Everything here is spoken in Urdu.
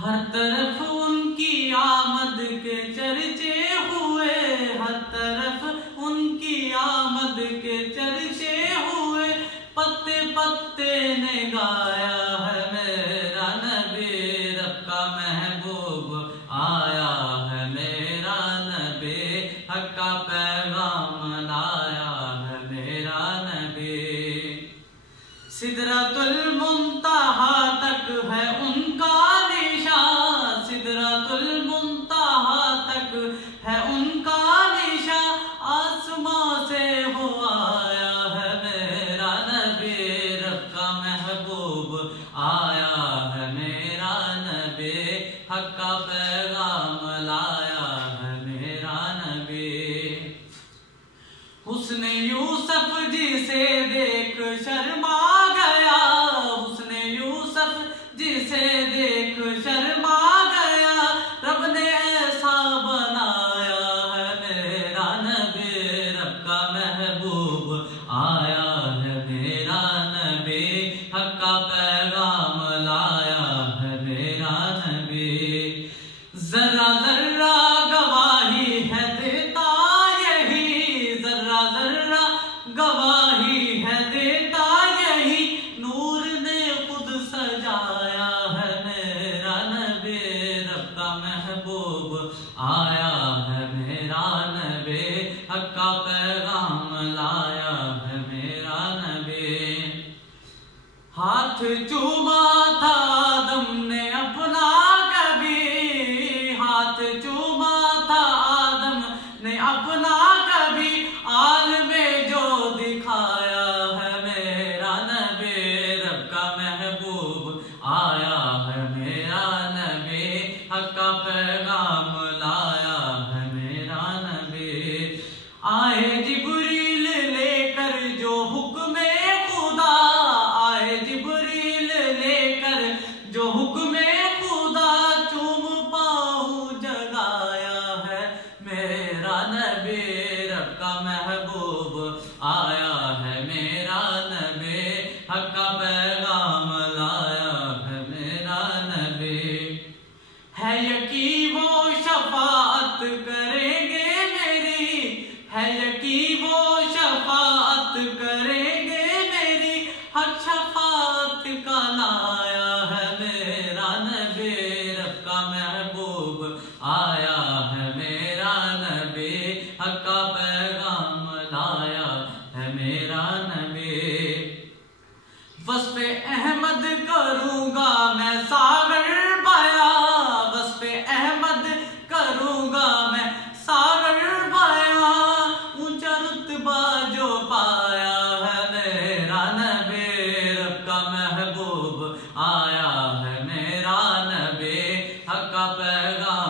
ہر طرف ان کی آمد کے چرچے ہوئے، ہر طرف ان کی آمد کے چرچے ہوئے، پتے پتے نے گایا ہے میرا نبی، رب کا محبوب آیا ہے میرا نبی، حق کا پیغام لایا ہے میرا نبی۔ سدرۃ المنتہا تک ہے ان کا نشان، سدرۃ المنتہا تک ہے ان کا نشان، آسمان سے ہو آیا ہے میرا نبی، رب کا محبوب آیا ہے میرا نبی، حق کا پیغام لایا ہے میرا نبی۔ حسن یوسف جسے دیکھ شرما گیا، حسن یوسف جسے دیکھ شرما گیا، رب نے ایسا بنایا ہے میرا نبی، رب کا محبوب آیا ہے میرا نبی، حق کا پیغام لایا ہے میرا نبی۔ ذرہ ذرہ گواہی ہے دیتا یہی، ذرہ ذرہ گواہی ہے دیتا یہی، نور نے خود سجایا ہے میرا نبی، رب کا محبوب آیا ہے میرا نبی، حق کا پیغام لایا ہے میرا نبی۔ ہاتھ چوما تھا آدم نے اپنا کبھی، ہاتھ چوما تھا آدم نے اپنا کبھی، عالم جو دکھایا ہے میرا نبی، رب کا محبوب آیا ہے میرا نبی، حق کا پیغام لایا ہے میرا نبی۔ آئے جبریل لے کر جو حکم خدا، آئے جبریل لے کر جو حکم خدا، چوم پاؤں جگایا ہے میرا نبی، رب کا محبوب آیا ہے میرا نبی، حق کا پیغام لایا ہے میرا نبی۔ ہے یقین وہ شفاعت کریں گے میری، ہے یقین وہ شفاعت کریں گے میری، حق شفاعت کا لایا ہے میرا نبی، رب کا محبوب آیا ہے میرا نبی، حق کا پیغام لایا ہے میرا نبی۔ وصف احمد کروں گا میں ساغر بیاں، وصف احمد کروں گا میں ساغر بیاں، اونچا رتبہ جو پایا ہے میرا نبی، رب کا محبوب آیا ہے میرا نبی، حق کا پیغام